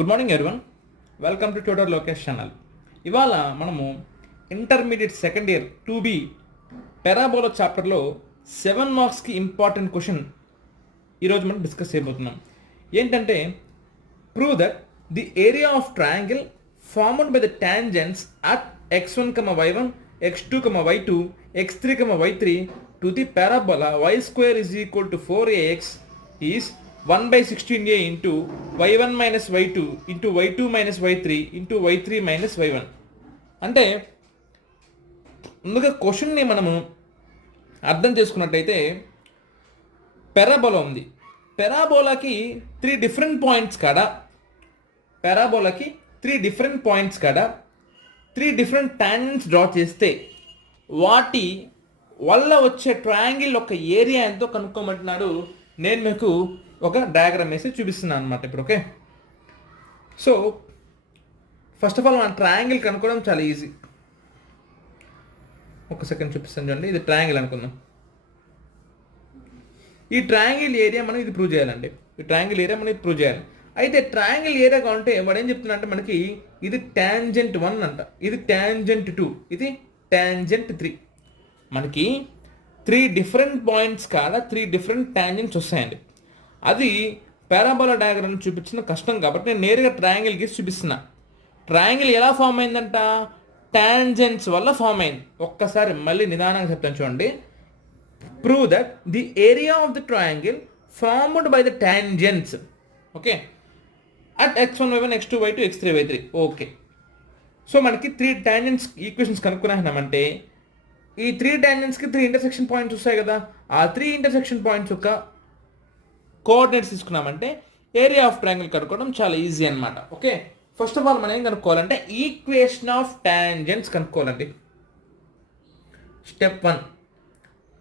Good morning everyone, welcome to tutor Lokesh channel. ఇవాళ మనము intermediate second year 2B parabola చాప్టర్లో 7 మార్క్స్కి ఇంపార్టెంట్ క్వశ్చన్ ఈరోజు మనం డిస్కస్ చేయబోతున్నాం. ఏంటంటే, prove that the area of triangle formed by the tangents at x1, y1, x2, y2, x3, y3 to the parabola y² is equal to 4ax is 1/16a into y1 minus y2 into y2 minus y3 into y3 minus y1. అంటే ముందుగా క్వశ్చన్ని మనము అర్థం చేసుకున్నట్టయితే, parabola ఉంది. పెరాబోలాకి 3 different points కాడ 3 different tangents draw చేస్తే వాటి వల్ల వచ్చే ట్రయాంగిల్ యొక్క ఏరియా ఎంతో కనుక్కోమంటున్నాడు. నేను మీకు ఒక డయాగ్రామ్ వేసి చూపిస్తున్నాను అనమాట ఇప్పుడు. Okay, so first of all మన ట్రయాంగిల్ కనుక్కోవడం చాలా ఈజీ. ఒక సెకండ్ చూపిస్తాను చూడండి. ఇది ట్రయాంగిల్ అనుకుందాం. ఈ ట్రయాంగిల్ ఏరియా మనం ఇది ప్రూవ్ చేయాలండి. అయితే ట్రయాంగిల్ ఏరియా కావాలంటే వాడు ఏం చెప్తున్నా అంటే, మనకి ఇది టాంజెంట్ 1 అంట, ఇది టాంజెంట్ 2, ఇది టాంజెంట్ 3. మనకి 3 డిఫరెంట్ పాయింట్స్ కాడ 3 డిఫరెంట్ టాంజెంట్స్ వస్తాయండి. అది పారాబోలా డయాగ్రామ్ చూపించిన కష్టం కాబట్టి నేను నేరుగా ట్రయాంగిల్ గీసి చూపిస్తున్నా. ట్రయాంగిల్ ఎలా ఫామ్ అయిందంట? టాంజెంట్స్ వల్ల ఫామ్ అయింది. ఒక్కసారి మళ్ళీ నిదానంగా చెప్తాను చూడండి. Prove that the area of the triangle formed by the tangents, okay, at x1, y1, x2, y2, x3, y3. Okay, so మనకి 3 టాంజెంట్స్ ఈక్వేషన్స్ కనుక్కున్నామంటే ఈ 3 టాంజెంట్స్కి 3 ఇంటర్సెక్షన్ పాయింట్స్ వస్తాయి కదా. ఆ 3 ఇంటర్సెక్షన్ పాయింట్స్ యొక్క కోఆర్డినేట్స్ తీసుకున్నామంటే ఏరియా ఆఫ్ ట్రయాంగిల్ కనుక్కోవడం చాలా easy అనమాట. ఓకే, ఫస్ట్ ఆఫ్ ఆల్ మనం ఏం కనుక్కోవాలంటే ఈక్వేషన్ ఆఫ్ టాంజెంట్స్ కనుక్కోవాలండి. Step 1,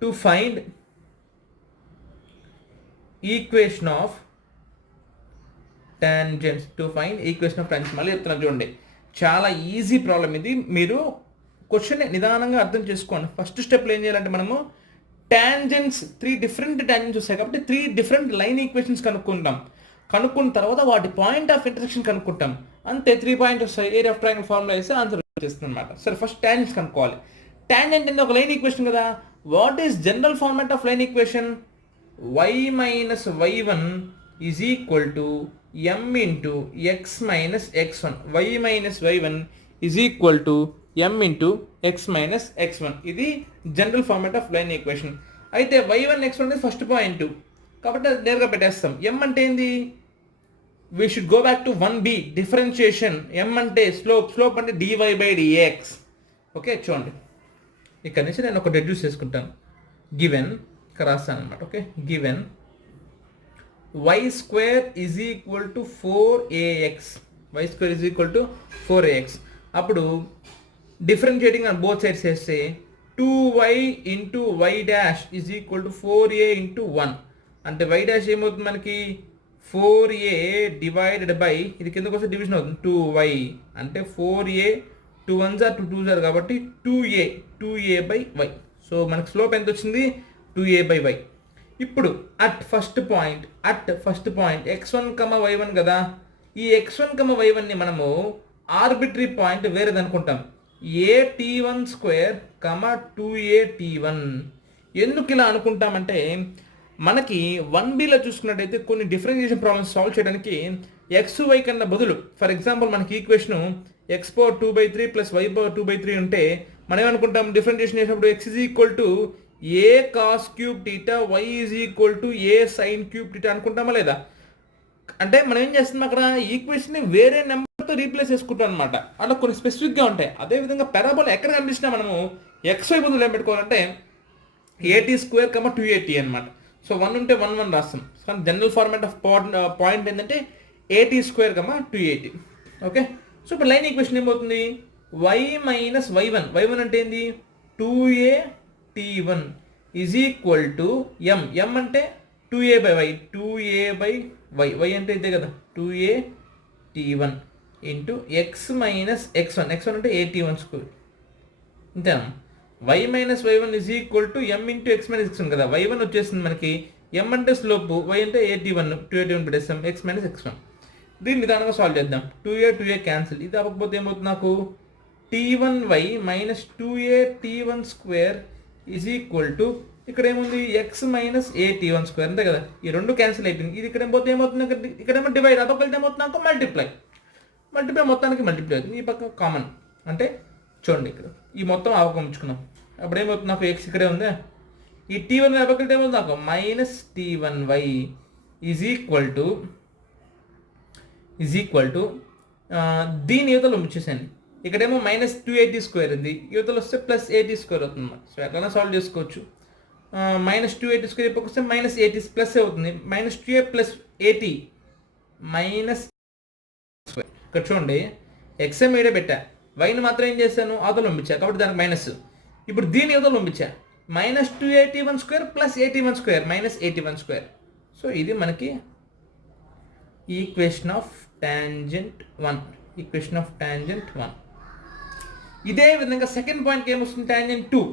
to find equation of tangents. మళ్ళీ చెప్తున్నాను చూడండి, చాలా ఈజీ ప్రాబ్లం ఇది. మీరు క్వశ్చన్ నిదానంగా అర్థం చేసుకోండి. ఫస్ట్ స్టెప్లో ఏం చేయాలంటే, మనము టాంజెంట్స్ 3 డిఫరెంట్ టాంజెంట్స్ వస్తాయి కాబట్టి 3 డిఫరెంట్ లైన్ ఈక్వేషన్స్ కనుక్కున్న తర్వాత వాటి పాయింట్ ఆఫ్ ఇంటర్సెక్షన్ కనుక్కుంటాం. అంతే, 3 పాయింట్స్ వస్తాయి. ఏరియా ఆఫ్ ట్రయాంగిల్ ఫార్ములా వేస్తే ఆన్సర్ వచ్చేస్తుంది అనమాట. సరే, ఫస్ట్ టాంజెంట్స్ కనుక్కోవాలి. టాంజెంట్ అంటే ఒక లైన్ ఈక్వేషన్ కదా. What is general format of line equation? y minus y1 is equal to m into x minus x1. y minus y1 is equal to m into x minus x1. ఇది general format of line equation. అయితే y1 x1 అనేది first point కాబట్టి అది నేరుగా పెట్టేస్తాం. m అంటే ఏంది? We should go back to 1b differentiation. m అంటే స్లోప్ అంటే dy by dx. ఓకే, చూడండి ఇక్కడ నుంచి నేను ఒక రెడ్యూస్ చేసుకుంటాను. గివెన్ ఇక్కడ రాస్తాను అనమాట. Okay, given y² is equal to 4ax. అప్పుడు డిఫరెన్షియేటింగ్ ఆన్ బోత్ సైడ్స్ చేస్తే 2y into y dash is equal to 4a into 1. అంటే y డాష్ ఏమవుతుంది మనకి? 4a డివైడెడ్ బై, ఇది కిందకు వస్తే డివిజన్ అవుతుంది, 2y. అంటే 4a 2 1s are 2 2s are కాబట్టి 2a బై y. సో మనకి స్లోప్ ఎంత వచ్చింది? 2a by y. ఇప్పుడు at first point x1, y1 కదా. ఈ x1, y1ని మనము ఆర్బిటరీ పాయింట్ వేరేది అనుకుంటాం. at1² 2at1. ఎందుకు ఇలా అనుకుంటామంటే, మనకి 1bలో చూసుకున్నట్టయితే కొన్ని డిఫరెన్షియేషన్ ప్రాబ్లమ్స్ సాల్వ్ చేయడానికి xy కన్నా బదులు, ఫర్ ఎగ్జాంపుల్ మనకి ఈక్వేషన్ x⁴2/3 ప్లస్ y⁴2/3 ఉంటే మనం ఏమనుకుంటాం? డిఫరెన్షియేషన్ చేసినప్పుడు x is equal to a cos cube theta, y is equal to a sin cube theta అనుకుంటామా లేదా? అంటే మనం ఏం చేస్తున్నాం, అక్కడ ఈక్వేషన్ని వేరే నెంబర్తో రీప్లేస్ చేసుకుంటాం అనమాట. అలా కొన్ని స్పెసిఫిక్గా ఉంటాయి. అదేవిధంగా పారాబోలా ఎక్కడ కనిపించినా మనము xy బదులు ఏం పెట్టుకోవాలంటే at² 2at అనమాట. సో 1 ఉంటే 1 1 రాస్తాం. కానీ జనరల్ ఫార్మాట్ ఆఫ్ పాయింట్ ఏంటంటే at² 2at. ఓకే, సో ఇప్పుడు లైన్ ఈక్వేషన్ ఏమవుతుంది? y minus y1 అంటే ఏంది? 2at1 is equal to m అంటే 2a బై y, y అంటే ఇదే కదా 2at1 into x minus x1 అంటే at1². అంతేనా? y minus y1 is equal to m into x minus x1 కదా. y1 వచ్చేసింది మనకి, m అంటే స్లోపు, y అంటే at1 2at1 పెట్టేస్తాం, x మైనస్ x1. దీన్ని నిదానంగా సాల్వ్ చేద్దాం. 2a cancel. ఇది అవ్వకపోతే ఏమవుతుంది నాకు t1y minus 2a t1 square is equal to ఇక్కడ ఏముంది x minus a t1 square అంతే కదా. ఈ రెండు క్యాన్సిల్ అయిపోయింది. ఇది ఇక్కడ ఏమవుతుంది ఇక్కడేమో డివైడ్, అదొకటి ఏమవుతుంది నాకు మల్టిప్లై మొత్తానికి మల్టిప్లై అవుతుంది. ఈ పక్క కామన్ అంటే చూడండి ఇక్కడ ఈ మొత్తం అవగమించుకున్నాం. అప్పుడు ఏమవుతుంది నాకు x ఇక్కడే ఉందా, ఈ t1 అవ్వకపోతే ఏమవుతుంది నాకు minus t1y is equal to దీని యువతలో ఉంచేసాను. ఇక్కడేమో మైనస్ 2a t² ఉంది, యువతలో వస్తే ప్లస్ a t² అవుతుంది. సో ఎట్లైనా సాల్వ్ చేసుకోవచ్చు. మైనస్ 2a t² ఇప్పుడు వస్తే మైనస్ a t ప్లస్ అవుతుంది, minus 2a plus at minus ఇక్కడ చూడండి ఎక్స్ఎం ఏడే పెట్టా, వైని మాత్రం ఏం చేశాను అవతల పంపించా కాబట్టి దానికి మైనస్. ఇప్పుడు దీని యువతలో పంపించా minus 2a t1 plus a t1 minus a t1. So ఇది మనకి ఈక్వేషన్ ఆఫ్ టాంజెంట్ 1. ఇదే విధంగా సెకండ్ పాయింట్కి ఏమొస్తుంది, tangent 2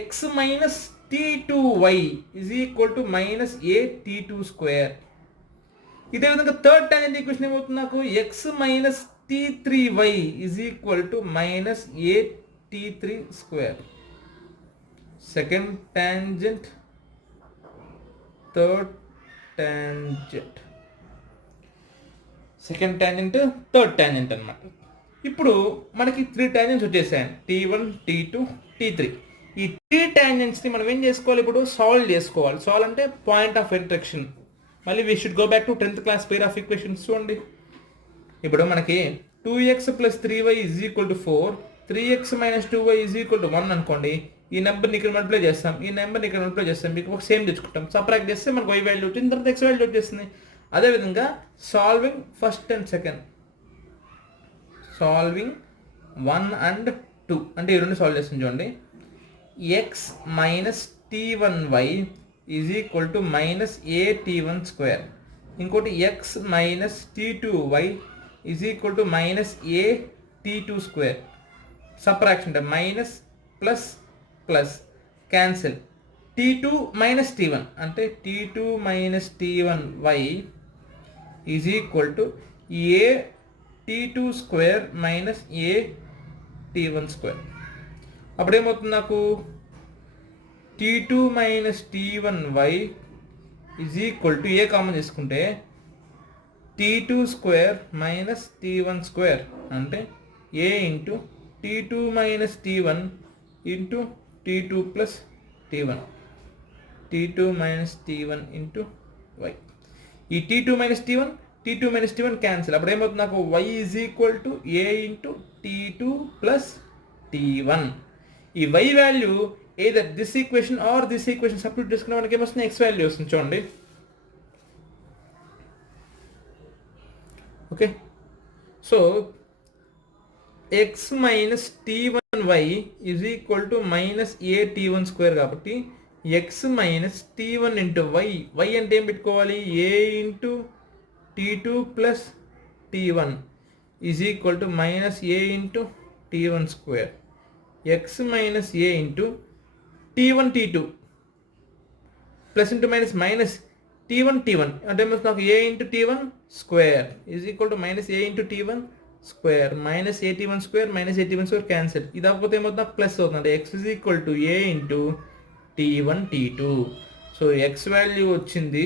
x minus t2y is equal to minus a t2 ఇదే విధంగా థర్డ్ టాంజెంట్ ఈక్వేషన్ ఏమవుతుంది నాకు x minus t3y is equal to minus a t3. Second tangent, third tangent, second tangent, third tangent అనమాట. ఇప్పుడు మనకి 3 tangents వచ్చేసాయి, t1 t2 t3. ఈ 3 టాంజెంట్స్ని మనం ఏం చేసుకోవాలి, ఇప్పుడు సాల్వ్ చేసుకోవాలి. సాల్వ్ అంటే పాయింట్ ఆఫ్ ఇంటర్సెక్షన్. మళ్ళీ we should go back to 10th class pair of equations. చూడండి ఇప్పుడు మనకి 2x plus 3y is equal to 4, 3x minus 2y is equal to 1 అనుకోండి. ఈ నెంబర్ని ఇక్కడ మల్టిప్లై చేస్తాం, ఈ నెంబర్ని ఇక్కడ మల్టిప్లై చేస్తాం, మీకు ఒక సేమ్ తెచ్చుకుంటాం. సబ్ట్రాక్ట్ చేస్తే మనకు y వాల్యూ వచ్చింది, తర్వాత x వాల్యూ వచ్చేస్తుంది. అదేవిధంగా solving first and second, solving 1 and 2 అంటే ఈ రెండు సాల్వ్ చేస్తుంది. చూడండి x minus t1y is equal to minus a t1 ఇంకోటి x minus t2y is equal to minus a t2. Subtraction అంటే minus plus plus cancel, t2 minus t1 అంటే t2 minus t1y is equal to a t2 minus a t1. అప్పుడేమవుతుంది నాకు t2 minus t1y is equal to a common తీసుకుంటే t2 minus t1 అంటే a into t2 minus t1 into t2 plus t1, t2 minus t1 into y. ఈ t2 minus t1 cancel. అప్పుడు ఏమవుతుంది నాకు y is equal to a into t2 plus t1. ఈ y value either this equation or this equation substitute చేసుకున్న మనకి ఏమొస్తుంది x value వస్తుంది. చూడండి okay. So x minus t1y is equal to minus a t1 కాబట్టి x minus t1 into y అంటే ఏం పెట్టుకోవాలి, a into t2 plus t1 is equal to minus a into t1. x minus a into t1 t2 plus into minus t1 అంటే నాకు a into t1 is equal to minus a into t1 minus a t1 minus a t1 cancel. ఇది అవ్వకపోతే ఏమవుతుంది నాకు plus అవుతుంది, x is equal to a into t1 t2. So x value వచ్చింది,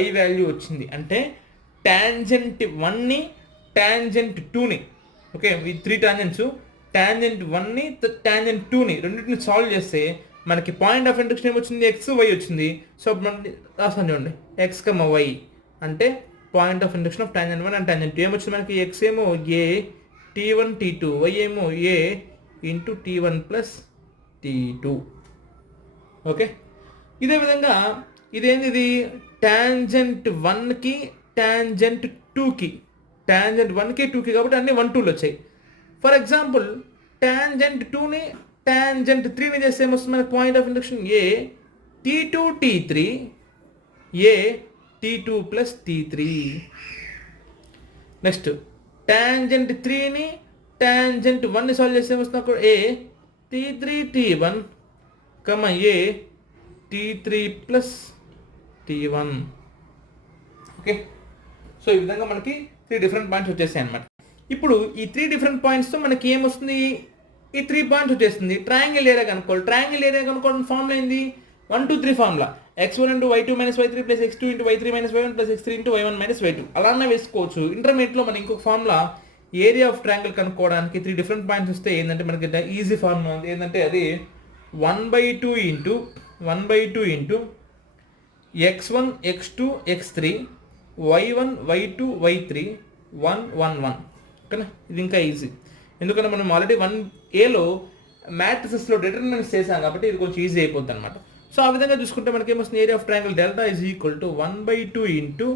y value వచ్చింది. అంటే tangent 1ని tangent 2ని, ఓకే ఈ 3 టాంజెంట్స్, టాంజెంట్ 1ని టాంజెంట్ 2ని రెండింటిని సాల్వ్ చేస్తే మనకి పాయింట్ ఆఫ్ ఇంటర్సెక్షన్ ఏమొచ్చింది, x y వచ్చింది. సో మనం రాస్తాను చూడండి x, y అంటే point of intersection of tangent 1 and tangent 2. ఏమొచ్చింది మనకి x ఏమో a t1 t2, y ఏమో a into t1 plus t2. Okay ఇదే విధంగా ఇదేంది, ఇది టాంజెంట్ 1కి టాంజెంట్ 2కి, టాంజెంట్ 1కి 2కి కాబట్టి అన్ని 1 2లు వచ్చాయి. ఫర్ ఎగ్జాంపుల్ టాంజెంట్ 2ని టాంజెంట్ 3ని చేస్తే ఏమొస్తుంది మనకి point of intersection a t2 t3, a t2 plus t3. Next tangent 3ని టాంజెంట్ 1ని సాల్వ్ చేస్తే ఏమొస్తుంది అక్కడ a t3 t1, a t3 plus t1. Okay so ఈ విధంగా మనకి 3 డిఫరెంట్ పాయింట్స్ వచ్చేసాయి అనమాట. ఇప్పుడు ఈ 3 డిఫరెంట్ పాయింట్స్తో మనకి ఏమొస్తుంది, ఈ 3 పాయింట్స్ వచ్చేస్తుంది. ట్రయాంగిల్ ఏరియా కనుక్కోవాలి. ట్రయాంగిల్ ఏరియా కనుక్కోవడం ఫార్ములా ఏంది, 1 2 3 formula. x1 into y2 minus y3 plus x2 into y3 minus y1 plus x3 into y1 minus y2 అలానే వేసుకోవచ్చు. ఇంటర్మీడియట్లో మనం ఇంకొక ఫార్ములా ఏరియా ఆఫ్ ట్రయాంగిల్ కనుక్కోవడానికి 3 డిఫరెంట్ పాయింట్స్ వస్తే ఏంటంటే మనకి ఈజీ ఫార్ములా ఏంటంటే అది 1/2 into x1 x2 x3 y1 y2 y3 1 1 1. ఓకేనా, ఇది ఇంకా ఈజీ. ఎందుకంటే మనం ఆల్రెడీ 1Aలో మ్యాట్రిసెస్లో డిటర్మినెంట్స్ చేసాం కాబట్టి ఇది కొంచెం ఈజీ అయిపోద్ది అనమాట. సో ఆ విధంగా చూసుకుంటే మనకి ఏమొస్తుంది, area of triangle delta is equal to 1/2 into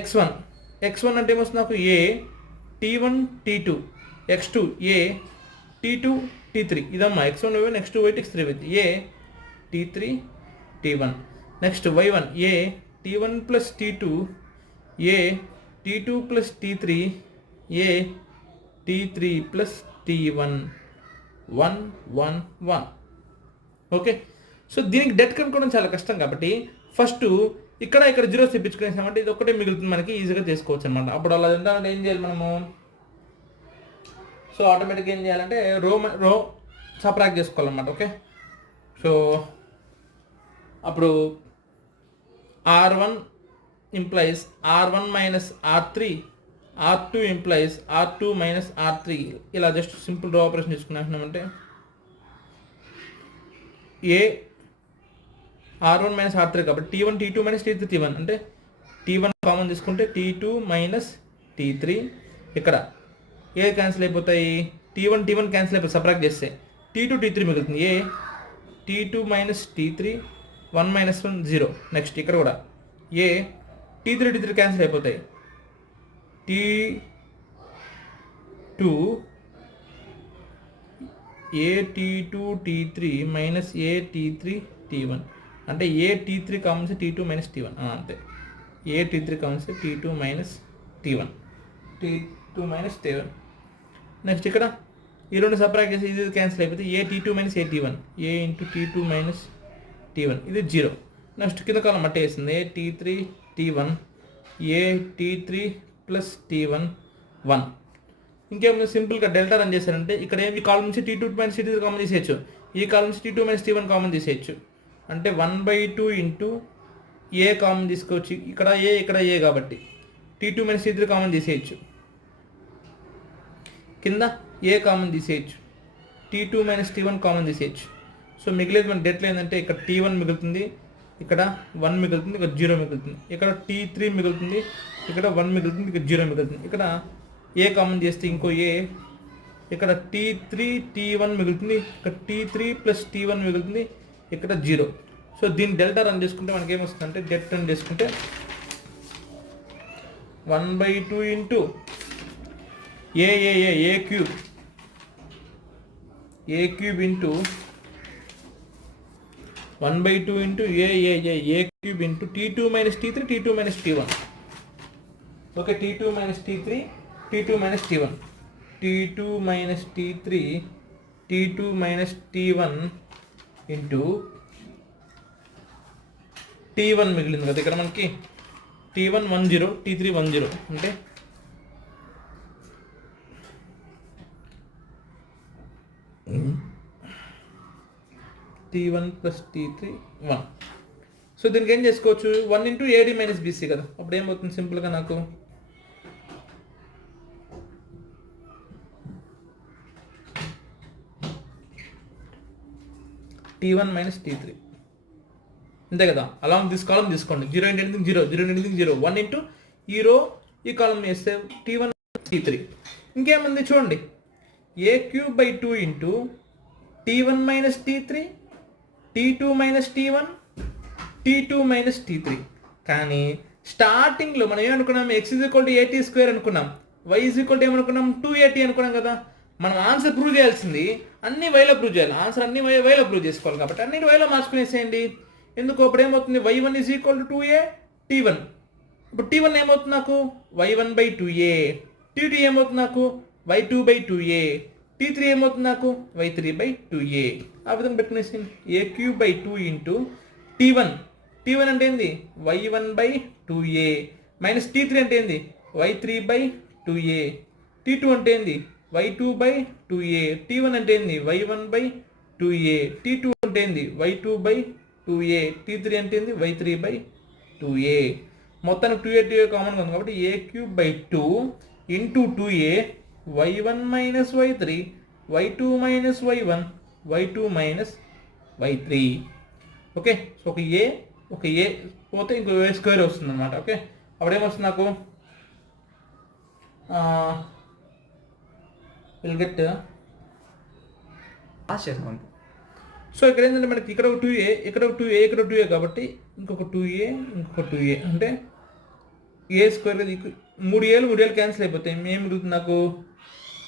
x1 అంటే ఏమొస్తుంది నాకు a t1 t2 x2 a t2 t3 ఇదమ్మా x1 y1 x2 y2 x3 y3 a t3 t1. Next y1 a t1 plus t2 a t2 plus t3 a t3 plus t1 1 1 1. Okay, so దీనికి debt కనుక్కోవడం చాలా కష్టం కాబట్టి first ఇక్కడ zeros తెప్పించుకునేసామంటే ఇది ఒక్కటే మిగులుతుంది, మనకి ఈజీగా చేసుకోవచ్చు అనమాట. అప్పుడు అలా అంటే ఏం చేయాలి మనము, సో ఆటోమేటిక్గా ఏం చేయాలంటే రో సపరాక్ట్ చేసుకోవాలన్నమాట. ఓకే, సో అప్పుడు r1 implies r1 minus r3, r2 implies r2 minus r3. ఇలా జస్ట్ సింపుల్ రో ఆపరేషన్ చేసుకున్నామంటే ఏ r1 మైనస్ r3 కాబట్టి t1 t2 minus t3 t1 అంటే t1 కామన్ తీసుకుంటే t2 మైనస్ t3. ఇక్కడ ఏ క్యాన్సిల్ అయిపోతాయి, t1 క్యాన్సిల్ అయిపోయి సబ్ట్రాక్ట్ చేస్తే t2 t3 మిగులుతుంది. ఏ t2 minus t3 1 minus 1 0. Next ఇక్కడ కూడా ఏ t3 క్యాన్సిల్ అయిపోతాయి, t2 ఏ t2 t3 మైనస్ ఏ t3 t1 అంటే ఏ t3 common t2 minus t1 అంతే. ఏ t3 common t2 minus t1 next ఇక్కడ ఈ రెండు సపరేట్ చేసి ఇది క్యాన్సిల్ అయిపోతే ఏ t2 మైనస్ ఏ t1 ఏ ఇంటూ t2 మైనస్ t1 ఇది 0. నెక్స్ట్ కింద కాలం మట్టి వేసింది ఏ t3 t1 ఏ t3 ప్లస్ t1 1. ఇంకేమైనా సింపుల్గా డెల్టా రన్ చేశారంటే ఇక్కడ ఈ కాలం నుంచి t2 మైనస్ t3 కామన్ తీసేయచ్చు, ఈ కాలం నుంచి t2 మైనస్ t1 కామన్ తీసేయచ్చు. అంటే 1/2 ఇంటూ ఏ కామన్ తీసుకోవచ్చు, ఇక్కడ ఏ కాబట్టి t2 మైనస్ t3 కామన్ తీసేయచ్చు, కింద ఏ కామన్ తీసేయచ్చు, t2 మైనస్ t1 కామన్ తీసేయచ్చు. సో మిగిలేదు మన డెట్లో ఏంటంటే ఇక్కడ t1 మిగులుతుంది, ఇక్కడ 1 మిగులుతుంది, ఇక్కడ 0 మిగులుతుంది, ఇక్కడ t3 మిగులుతుంది, ఇక్కడ 1 మిగులుతుంది, ఇక్కడ 0 మిగులుతుంది. ఇక్కడ ఏ కామన్ చేస్తే ఇంకో ఏ, ఇక్కడ t3 t1 మిగులుతుంది, ఇక్కడ t3 ప్లస్ t1 మిగులుతుంది, ఇక్కడ 0. సో దీన్ని డెల్టా రన్ చేసుకుంటే మనకి ఏమొస్తుందంటే డెట్ రన్ చేసుకుంటే 1/2 into a cube into 1/2 into a cube into t2 minus t1. Okay, t2 minus t3 t2 minus t1 t2 minus t3 t2 minus t1 into t1 మిగిలింది కదా ఇక్కడ మనకి t1 10 t3 10 అంటే t1 ప్లస్ t3 1. సో దీనికి ఏం చేసుకోవచ్చు, 1 into AD minus BC కదా, అప్పుడు ఏమవుతుంది సింపుల్గా నాకు t1 మైనస్ t3 అంతే కదా. అలా దిస్ కాలం తీసుకోండి, 0 ఇంటూ ఎనీథింగ్ 0 1 ఇంటూ ఈ రో ఈ కాలం వేస్తే t1 t3. ఇంకేముంది చూడండి, a cube by 2 into t1 minus t3 t2 minus t1 t2 minus t3. కానీ స్టార్టింగ్లో మనం ఏమనుకున్నాం, x = at² అనుకున్నాం, y ఏమనుకున్నాం 2at అనుకున్నాం కదా. మనం ఆన్సర్ ప్రూవ్ చేయాల్సింది అన్ని వైలో ప్రూవ్ చేయాలి, ఆన్సర్ అన్ని వైలో ప్రూవ్ చేసుకోవాలి కాబట్టి అన్ని వైలో మార్చుకునేసేయండి. ఎందుకు అప్పుడు ఏమవుతుంది, y1 = 2a t1. ఇప్పుడు t1 ఏమవుతుంది నాకు y1/2a, t2 ఏమవుతుంది నాకు y2/2a, t3 ఏమవుతుంది నాకు y3/2a. ఆ విధంగా పెట్టుకునేసేయండి. a³ 2 ఇంటూ t1 అంటే ఏంది y1/2a మైనస్ T3 అంటే ఏంది y3/2a. T2 అంటే ఏంది y2/2a. T1 అంటే ఏంది y1/2a. T2 అంటే ఏంది y2/2a. T3 అంటే ఏంది y3/2a. మొత్తానికి 2a కామన్గా ఉంది కాబట్టి a3/2 into 2a y1 minus y3 y2 minus y1 y2 minus y3. Okay, so ఒక ఏ పోతే ఇంకో ఏ స్క్వేర్ వస్తుంది అనమాట. ఓకే, అప్పుడేమొస్తుంది నాకు విల్ గెట్ సో ఇక్కడ ఏంటంటే మనకి ఇక్కడ ఒక 2a ఇక్కడ ఒక 2a ఇక్కడ 2a కాబట్టి ఇంకొక 2a అంటే ఏ స్క్వేర్ కదా. 3 ఏళ్ళు క్యాన్సిల్ అయిపోతాయి. ఏం మిగులుతుంది నాకు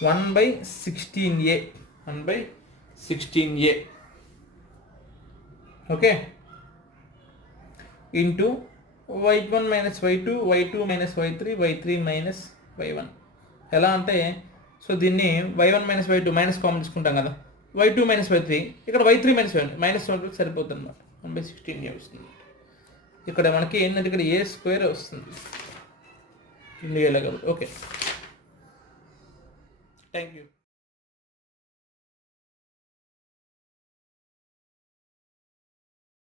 1/16a. Okay, into y1 minus y2 y2 minus y3 y3 minus y1. ఎలా అంటే సో దీన్ని y1 minus y2 minus common తీసుకుంటాం కదా, y2 మైనస్ y3 ఇక్కడ y3 మైనస్ y1 మైనస్ 1 సరిపోతుంది అనమాట. 1/16a వస్తుంది. ఇక్కడ మనకి ఏంటంటే ఇక్కడ ఏ స్క్వేర్ వస్తుంది ఇండియాలో కాబట్టి. Okay, thank you.